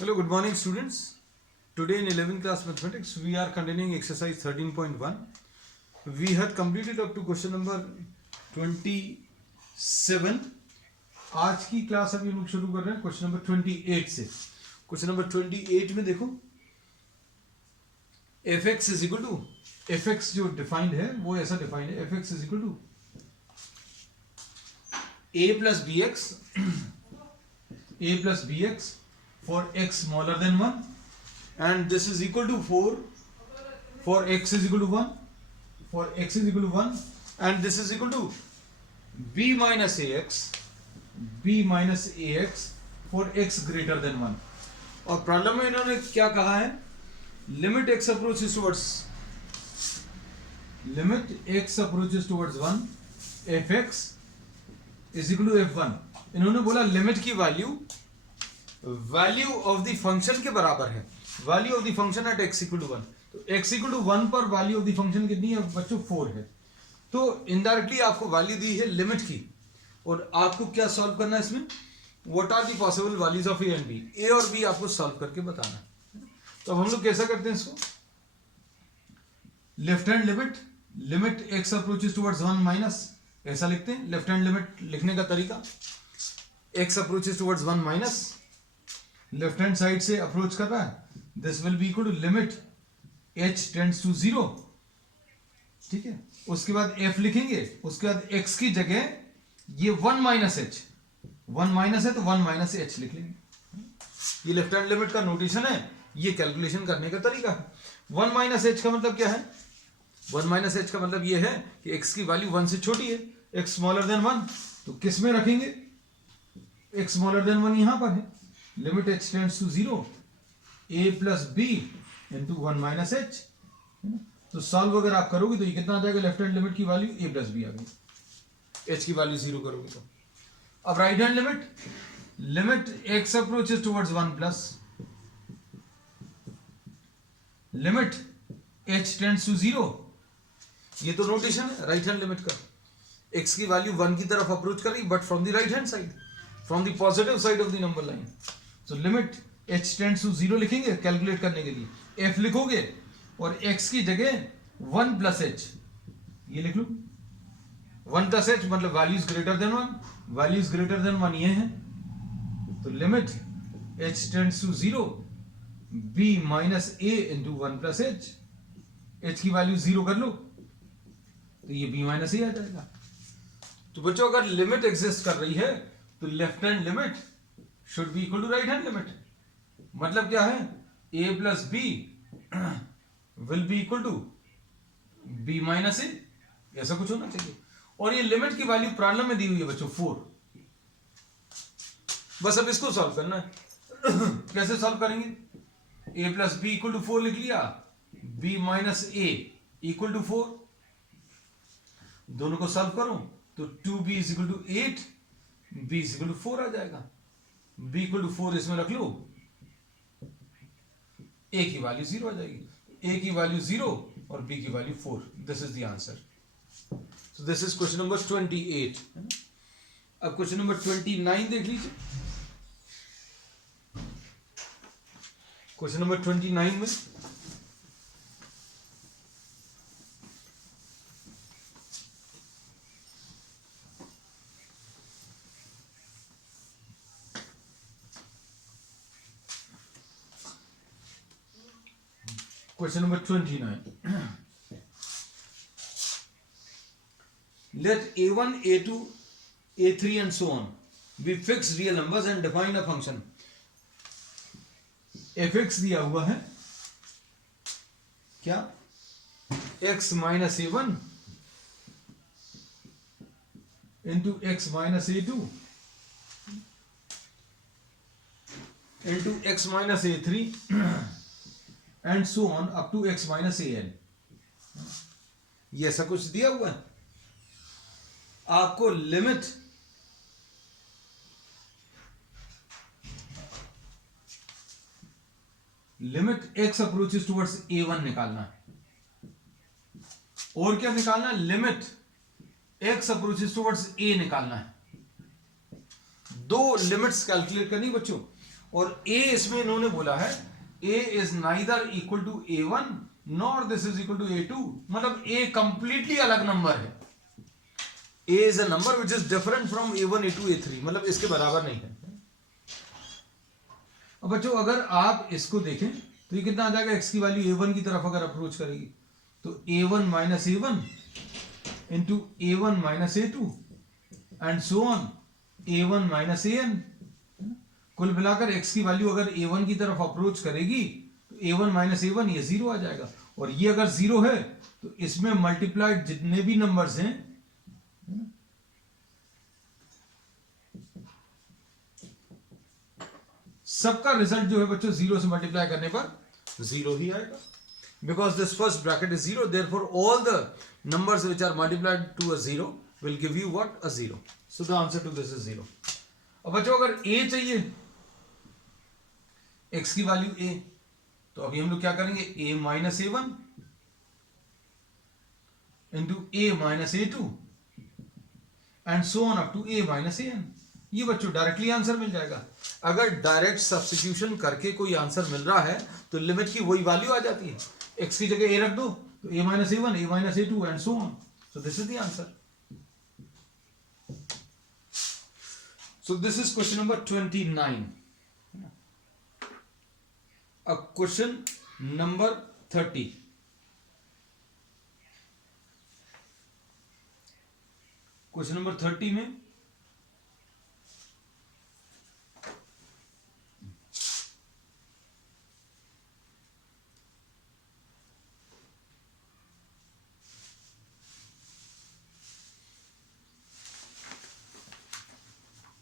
Hello, good morning students. Today in 11th class mathematics we are continuing exercise 13.1. We had completed up to question number 27. आज की class अभी हम लोग शुरू कर रहे हैं क्वेश्चन नंबर 28 से. क्वेश्चन नंबर 28 में देखो fx is equal to fx जो डिफाइंड है वो ऐसा डिफाइंड है fx is equal to a plus bx for x smaller than 1 and this is equal to 4 for x is equal to 1 and this is equal to b minus ax for x greater than 1. और problem में इन्होंने क्या कहा है, limit x approaches towards 1 fx is equal to f1. इन्होंने बोला limit की value of the function के बराबर है, value of the function at x equal to 1. तो x इक्वल टू 1 पर वैल्यू ऑफ द फंक्शन कितनी है बच्चों, 4 है. तो इनडायरेक्टली आपको वैल्यू दी है लिमिट की और आपको क्या सॉल्व करना है इसमें, what are the possible values of a and b, a और बी आपको सॉल्व करके बताना है. तो अब हम लोग कैसा करते हैं इसको, left hand limit x approaches towards 1 minus, ऐसा लिखते हैं. लेफ्ट हैंड लिमिट लिखने का तरीका, x approaches towards 1 minus, left hand side से अप्रोच कर रहा है, this will be equal to limit h tends to 0. ठीक है, उसके बाद f लिखेंगे, उसके बाद x की जगह ये 1 माइनस h, 1 माइनस है तो 1 माइनस h लिख लेंगे. ये लेफ्ट हैंड लिमिट का नोटेशन है, ये कैलकुलेशन करने का तरीका है. 1 माइनस h का मतलब क्या है, 1 माइनस h का मतलब ये है कि x की वैल्यू 1 से छोटी है, x स्मॉलर देन 1, तो किस में रखेंगे, x स्मॉलर देन 1 यहां पर है, limit h tends to 0 a plus b into 1 minus h. तो सॉल्व अगर आप करोगे तो ये कितना आ जाएगा, लेफ्ट हैंड लिमिट की वैल्यू a प्लस b आ गई, h की वैल्यू 0 करोगे तो. अब right hand limit x approaches towards 1 plus limit h tends to 0. ये तो नोटेशन है राइट हैंड लिमिट का, x की वैल्यू 1 की तरफ अप्रोच कर रही but from the right hand side, from the positive side of the number line. So limit h tends to 0 लिखेंगे कैलकुलेट करने के लिए, f लिखोगे और x की जगह 1 प्लस h ये लिख लो, 1 प्लस h मतलब values greater than 1, values greater than 1 ये है. तो limit h tends to 0 b minus a into 1 plus h, h की वैल्यू 0 कर लो तो ये b माइनस a आ जाएगा. तो बच्चों अगर लिमिट एग्जिस्ट कर रही है तो left hand limit should be equal to right hand limit. मतलब क्या है, a plus b will be equal to b minus a, ऐसा कुछ होना चाहिए. और ये लिमिट की वैल्यू प्रॉब्लम में दी हुई है बच्चों 4. बस अब इसको सॉल्व करना है. कैसे सॉल्व करेंगे, a plus b equal to 4 लिख लिया, b minus a equal to 4, दोनों को सॉल्व करो तो 2b is equal to 8, b is equal to 4 आ जाएगा. b इक्वल टू 4 इसमें रख लो, a की वैल्यू 0 आ जाएगी, a की वैल्यू 0 और b की value 4. This is the answer. So this is question number 28. अब क्वेश्चन नंबर 29 देख लीजिए. क्वेश्चन नंबर 29 में Question number 29. Let a1, a2, a3 and so on be fixed real numbers and define a function. fx दिया हुआ है क्या, x minus a1 into x minus a2 into x minus a3 and so on up to x minus an. ये ऐसा कुछ दिया हुआ है. आपको limit x approaches towards a1 निकालना है. और क्या निकालना है, limit x approaches towards a निकालना है. दो लिमिट्स कैलकुलेट करनी बच्चों, और a इसमें इन्होंने बोला है a is neither equal to a1 nor this is equal to a2, मतलब a कंप्लीटली अलग नंबर है। a is a number which is different from a1 a2 a3, मतलब इसके बराबर नहीं है। अब बच्चों अगर आप इसको देखें तो ये कितना आ जाएगा, x की वैल्यू a1 की तरफ अगर अप्रोच करेगी तो a1 minus a1 into a1 minus a2 and so on a1 minus an। कुल मिलाकर x की वैल्यू अगर a1 की तरफ अप्रोच करेगी तो a1 माइनस a1 ये जीरो आ जाएगा, और ये अगर जीरो है तो इसमें मल्टीप्लाइड जितने भी नंबर्स हैं सबका रिजल्ट जो है बच्चों जीरो से मल्टीप्लाई करने पर जीरो ही आएगा, because this first bracket is zero, therefore all the numbers which are multiplied to a zero will give you what, a zero. So the answer to this is zero. अब बच्चों अगर a चाहिए, x की value a, तो अभी हम लोग क्या करेंगे, a minus a1 into a minus a2 and so on up to a minus an। ये बच्चों डायरेक्टली आंसर मिल जाएगा। अगर डायरेक्ट सब्स्टिट्यूशन करके कोई आंसर मिल रहा है तो लिमिट की वही वैल्यू आ जाती है, x की जगह a रख दो तो a minus a1, a minus a2 and so on. So this is the answer. So this is question number 29. A question number 30. Question number 30 में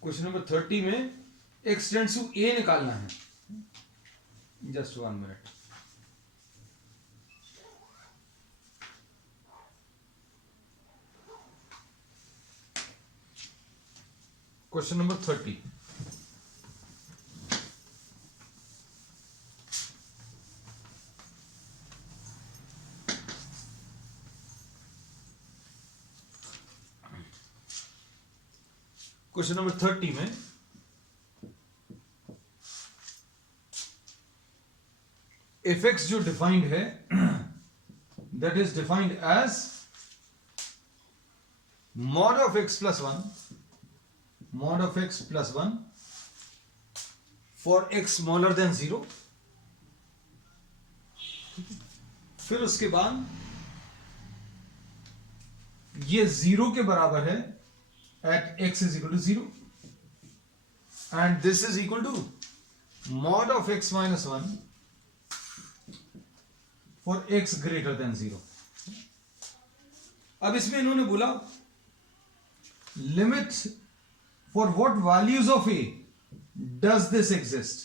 क्वेश्चन नंबर 30 में x टेंड्स टू a निकालना है। Just 1 minute. Question number 30। Question number 30 में F X जो defined है that is defined as mod of X plus 1, mod of X plus 1 for X smaller than 0। फिर उसके बाद ये 0 के बराबर है at x is equal to 0 and this is equal to mod of x minus 1 for x greater than 0। अब इसमें इन्होंने बोला limit for what values of a does this exist,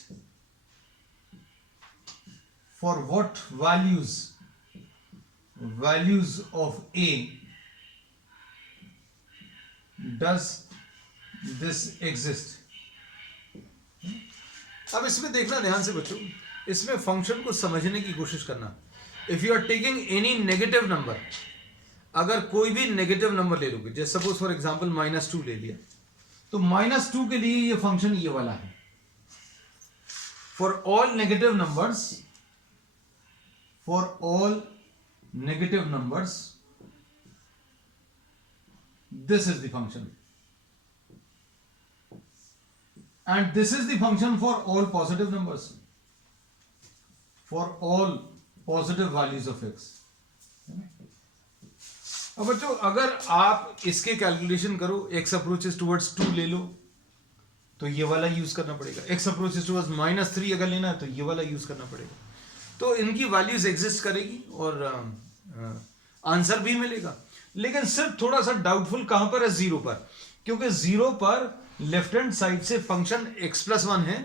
for what values of a does this exist। अब इसमें देखना ध्यान से बच्चों, इसमें फंक्शन को समझने की कोशिश करना। If you are taking any negative number, अगर कोई भी नेगेटिव नंबर ले लोगे, जैसे सपोज फॉर एग्जांपल -2 ले लिया, तो -2 के लिए ये फंक्शन ये वाला है। For all negative numbers, for all negative numbers this is the function and this is the function for all positive numbers, for all positive values of x। अब बच्चों अगर आप इसके कैलकुलेशन करो, x अप्रोचेस टुवर्ड्स 2 ले लो तो ये वाला यूज करना पड़ेगा, x अप्रोचेस टुवर्ड्स -3 अगर लेना है तो ये वाला यूज करना पड़ेगा। तो इनकी वैल्यूज एग्जिस्ट करेगी और आंसर भी मिलेगा, लेकिन सिर्फ थोड़ा सा डाउटफुल कहां पर है, 0 पर, क्योंकि 0 पर लेफ्ट हैंड साइड से फंक्शन x प्लस 1 है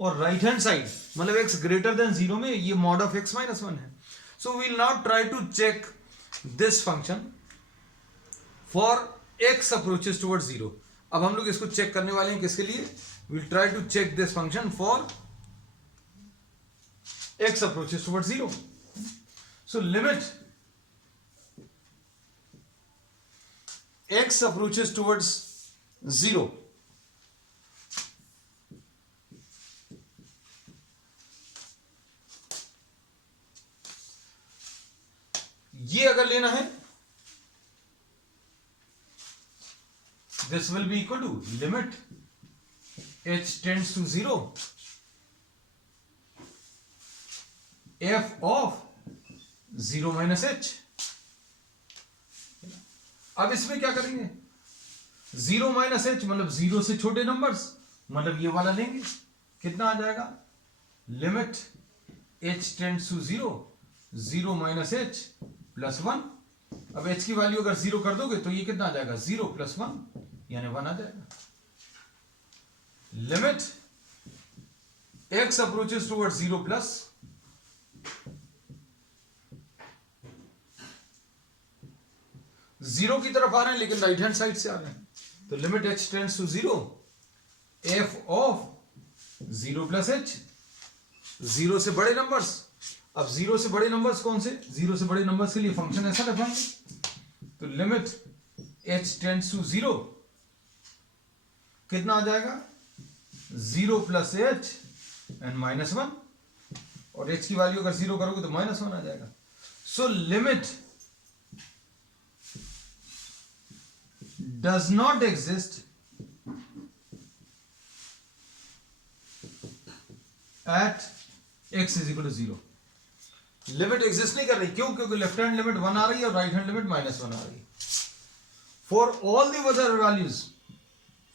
और राइट हैंड साइड मतलब x ग्रेटर देन 0 में ये मॉड ऑफ x माइनस 1 है। So we will now try to check this function for x approaches towards 0। अब हम लोग इसको चेक करने वाले हैं, किसके लिए, we will try to check this function for x approaches towards 0। So limit x approaches towards 0 ये अगर लेना है, this will be equal to limit h tends to 0 f of 0 minus h। अब इसमें क्या करेंगे, 0 माइनस h मतलब 0 से छोटे नंबर्स, मतलब ये वाला लेंगे, कितना आ जाएगा, limit h tends to 0 0 minus h plus 1। अब h की वैल्यू अगर 0 कर दोगे तो ये कितना आ जाएगा, 0 प्लस 1 यानी 1 आ जाएगा। Limit x approaches towards 0 plus 0 की तरफ आ रहे हैं लेकिन राइट हैंड साइड से आ रहे हैं, तो limit h tends to 0 f of 0 plus h, 0 से बड़े नंबर्स। अब 0 से बड़े नंबर्स कौन से, 0 से बड़े नंबर्स के लिए फंक्शन ऐसा रखेंगे, तो लिमिट h टेंड्स टू 0 कितना आ जाएगा, 0 प्लस h एंड माइनस 1, और h की वैल्यू अगर 0 करोगे तो माइनस 1 आ जाएगा। So limit does not exist at x is equal to 0। Limit exist नहीं कर रही, क्यों, क्योंकि लेफ्ट हैंड लिमिट 1 आ रही है और राइट हैंड लिमिट माइनस 1 आ रही है। For all the other values,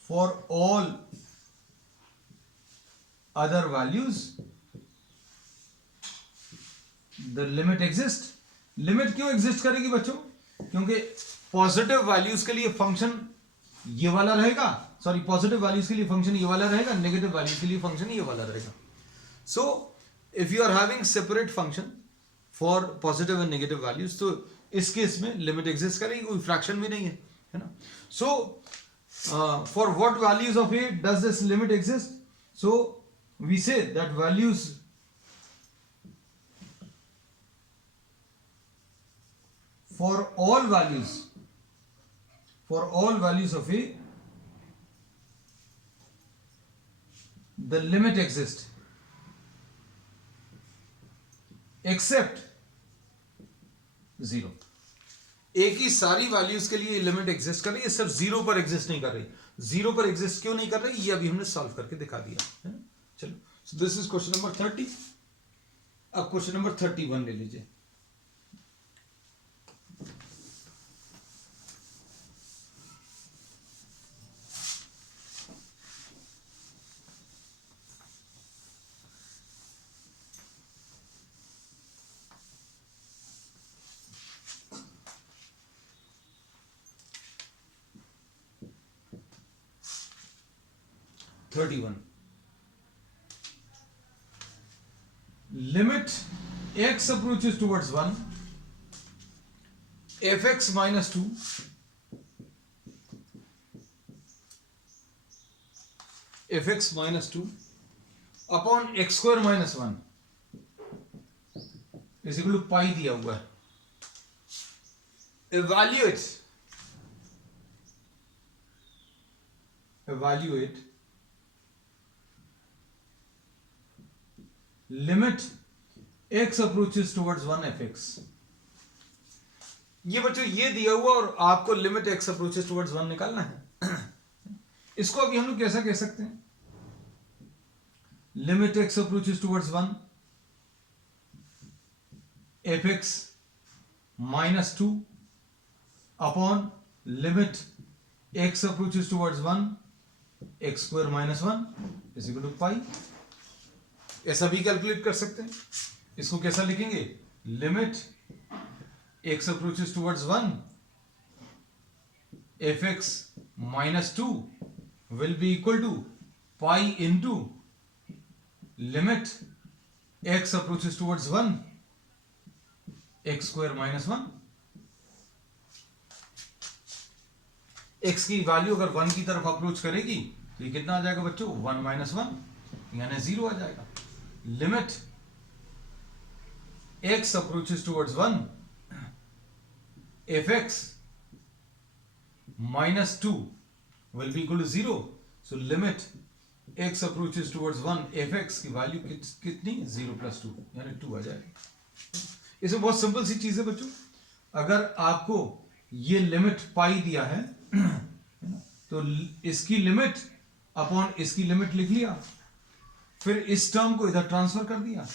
for all other values the limit exist. Limit क्यों एग्जिस्ट करेगी बच्चों, क्योंकि पॉजिटिव वैल्यूज के लिए फंक्शन ये वाला रहेगा, सॉरी पॉजिटिव वैल्यूज के लिए फंक्शन ये वाला रहेगा, नेगेटिव वैल्यूज के लिए फंक्शन ये वाला रहेगा। So if you are having separate function for positive and negative values, तो इस केस में लिमिट एग्जिस्ट करेगी, कोई फ्रैक्शन भी नहीं है ना। So for what values of A does this limit exist, so we say that values for all values of a, the limit exists except 0। ए की सारी वैल्यूज के लिए लिमिट एग्जिस्ट कर रही है, सिर्फ 0 पर एग्जिस्ट नहीं कर रही। 0 पर एग्जिस्ट क्यों नहीं कर रही, ये अभी हमने सॉल्व करके दिखा दिया है ना। चलो, सो दिस इज क्वेश्चन नंबर 30। अब क्वेश्चन नंबर 31 ले लीजिए। Limit x approaches towards 1, fx minus 2 fx minus 2 upon x square minus 1 is equal to pi दिया हुआ है। evaluate limit x approaches towards 1 fx। ये बच्चों ये दिया हुआ और आपको लिमिट x approaches towards 1 निकालना है। इसको अभी हम लोग कैसा कह सकते हैं, limit x approaches towards 1 fx minus 2 upon limit x approaches towards 1 x square minus 1 is equal to pi। ऐसा भी कैलकुलेट कर सकते हैं। इसको कैसा लिखेंगे, limit x approaches towards 1 fx minus 2 will be equal to pi into limit x approaches towards 1 x square minus 1। x की value अगर 1 की तरफ अप्रोच करेगी तो ये कितना आ जाएगा बच्चों, 1 माइनस 1 यानी 0 आ जाएगा। Limit x approaches towards 1 fx minus 2 will be equal to 0। so limit x approaches towards 1 fx की वैल्यू कितनी, 0 plus 2 यानी 2 आ जाएगी। इसमें बहुत सिंपल सी चीज है बच्चों। अगर आपको ये लिमिट पाई दिया है तो इसकी लिमिट अपॉन इसकी लिमिट लिख लिया, फिर इस टर्म को इधर ट्रांसफर कर दिया।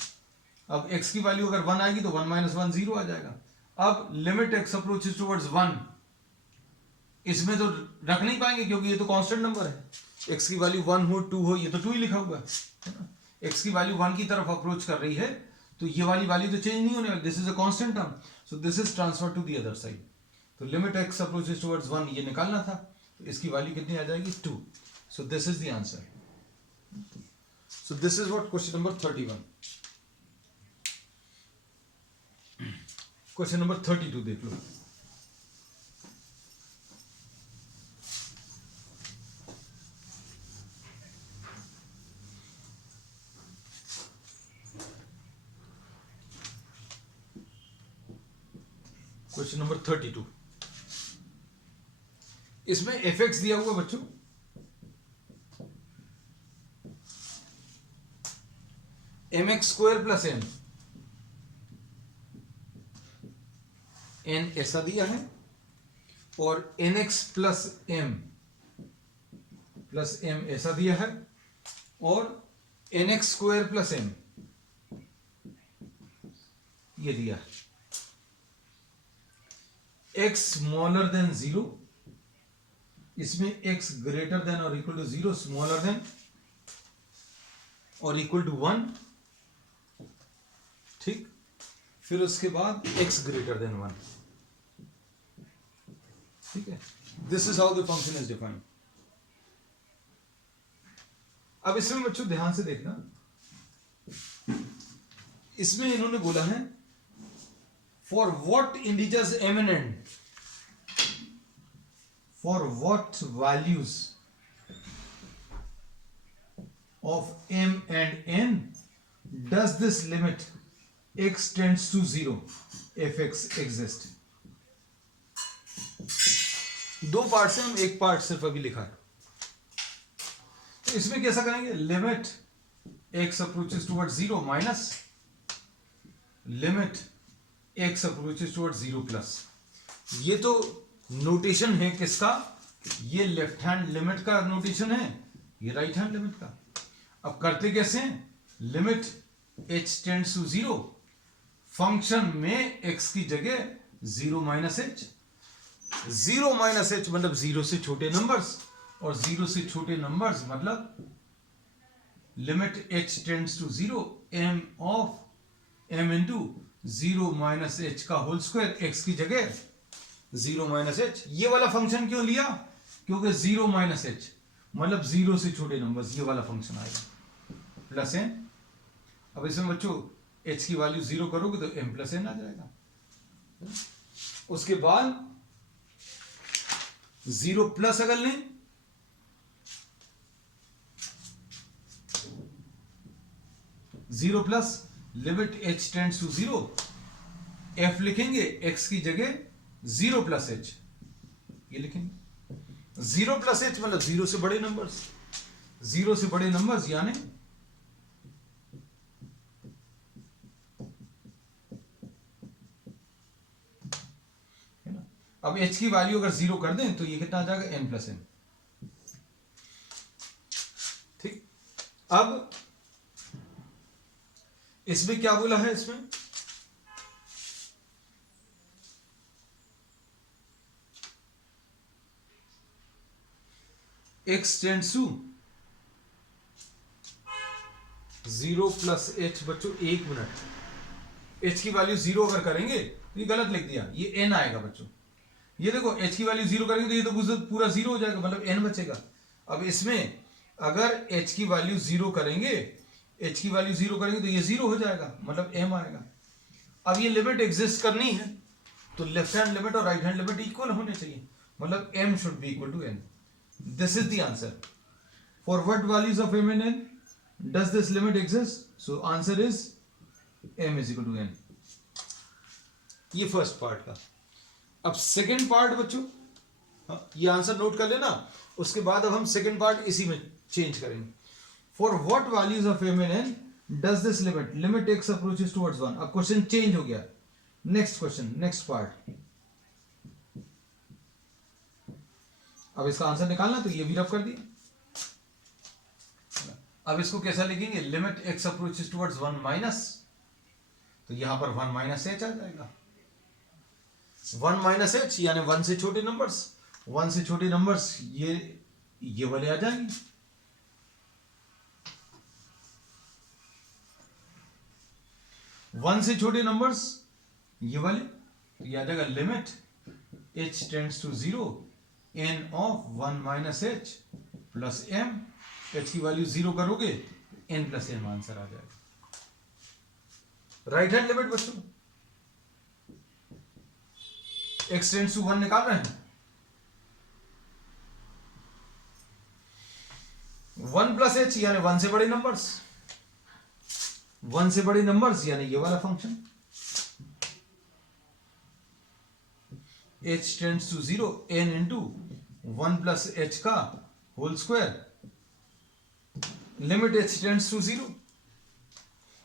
अब x की वैल्यू अगर 1 आएगी तो 1 - 1 0 आ जाएगा। अब लिमिट x अप्रोचेस टुवर्ड्स 1, इसमें तो रख नहीं पाएंगे क्योंकि ये तो कांस्टेंट नंबर है। x की वैल्यू 1 हो 2 हो, ये तो 2 ही लिखा हुआ है ना। x की वैल्यू 1 की तरफ अप्रोच कर रही है तो ये वाली वैल्यू तो चेंज नहीं होने वाली, this is a constant term, so this is transfer to the other side. तो लिमिट x अप्रोचेस टुवर्ड्स 1 ये निकालना था, तो इसकी वैल्यू कितनी आ जाएगी 2। सो this is the answer. So this is what question number 31। Question number 32 देख लो। क्वेश्चन नंबर 32, इसमें एफ दिया हुआ बच्चों, mx² + n, n ऐसा दिया है और nx + m ऐसा दिया है और nx² + m ये दिया है। x smaller than 0, इसमें x greater than or equal to 0, smaller than or equal to 1, ठीक। फिर उसके बाद x greater than 1, ठीक है। This is how the function is defined. अब इसमें बच्चों ध्यान से देखना, इसमें इन्होंने बोला है for what integers m and n, for what values of m and n does this limit x tends to 0 fx exist। दो पार्ट से हम एक पार्ट सिर्फ अभी लिखा है, तो इसमें कैसा करेंगे, limit x approaches towards 0 minus limit x approaches towards 0 plus. ये तो नोटेशन है किसका, ये लेफ्ट हैंड लिमिट का नोटेशन है, ये राइट हैंड लिमिट का। अब करते कैसे हैं, limit h tends to 0, function में x की जगह 0 - h, 0 - h मतलब 0 से छोटे नंबर्स, और 0 से छोटे नंबर्स मतलब limit h tends to 0 m of m into 0 - h का होल स्क्वायर, x की जगह 0 - h। ये वाला फंक्शन क्यों लिया, क्योंकि 0 - h मतलब 0 से छोटे नंबर्स, ये वाला फंक्शन आएगा प्लस n। अब इसमें बच्चों h की वैल्यू 0 करोगे तो m + n आ जाएगा। उसके बाद 0 प्लस अगर लें, zero plus limit h tends to 0, f लिखेंगे x की जगह 0 + h, ये लिखेंगे 0 + h मतलब 0 से बड़े नंबर्स, 0 से बड़े नंबर्स यानी है ना। अब h की वैल्यू अगर 0 कर दें तो ये कितना आ जाएगा, n + n, ठीक। अब इसमें क्या बोला है, इसमें x टेंड्स टू 0 + h बच्चों, एक मिनट, h की वैल्यू 0 अगर करेंगे तो ये गलत लिख दिया, ये n आएगा बच्चों। ये देखो h की वैल्यू 0 करेंगे तो ये तो पूरा 0 हो जाएगा, मतलब n बचेगा। अब इसमें अगर h की वैल्यू 0 करेंगे, h की वैल्यू 0 करेंगे तो ये 0 हो जाएगा, मतलब m आएगा। अब ये लिमिट एग्जिस्ट करनी है तो लेफ्ट हैंड लिमिट और राइट हैंड लिमिट इक्वल होने चाहिए, मतलब m should be equal to n। This is the answer. For what values of m and n does this limit exist, so answer is m is equal to n। ये first part का। अब second part बच्चों, ये answer note कर लेना, उसके बाद अब हम सेकेंड पार्ट इसी में चेंज करेंगे। For what values of m and n does this limit x approaches towards 1। अब क्वेश्चन चेंज हो गया, नेक्स्ट क्वेश्चन, नेक्स्ट पार्ट। अब इसका आंसर निकालना, तो ये भी रब कर दिया। अब इसको कैसा लिखेंगे, limit x approaches towards 1 minus, तो यहां पर 1 माइनस एच आ जाएगा। 1 माइनस एच यानी 1 से छोटे नंबर्स, 1 से छोटे नंबर्स ये वाले आ जाएंगे। वन से छोटे नंबर्स ये वाले, तो ये आ जाएगा limit h tends to 0 n of 1 minus h plus m, h की वैल्यू 0 करोगे n प्लस m आंसर आ जाएगा। राइट हैंड लिमिट बच्चों, x टेंड्स टू 1 निकाल रहे हैं, 1 प्लस एच यानी 1 से बड़े नंबर्स, 1 से बड़े नंबर्स यानी ये वाला function h tends to 0 n into 1 plus h का whole square, limit h tends to 0,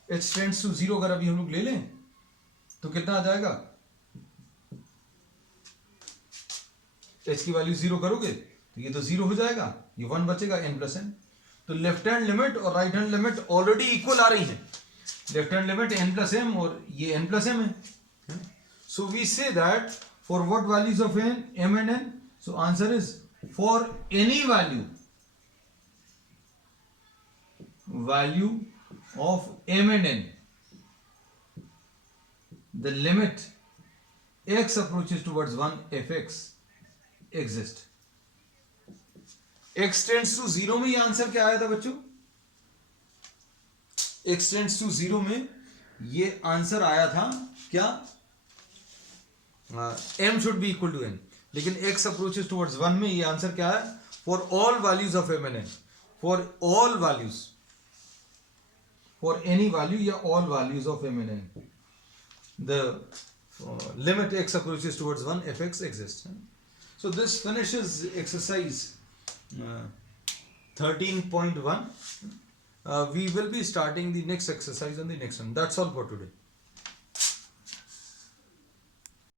h tends to 0 अगर अभी हम लोग ले लें तो कितना आ जाएगा, h की वैल्यू 0 करोगे तो ये तो 0 हो जाएगा, ये 1 बचेगा n प्लस n। तो लेफ्ट हैंड लिमिट और right hand limit already equal आ रही है, left hand limit n plus m और ये n प्लस m है। So we say that for what values of n, m and n, so answer is for any value of m and n, the limit x approaches towards 1 fx exist। x tends to 0 में ये answer क्या आया था बच्चों, x tends to 0 में ये answer आया था क्या, m should be equal to n, लेकिन x approaches towards 1 में ये आंसर क्या है, for all values of m and n, for all values, for any value या all values of m and n, the limit x approaches towards 1 fx exists। So this finishes exercise 13.1. We will be starting the next exercise on the next one. That's all for today.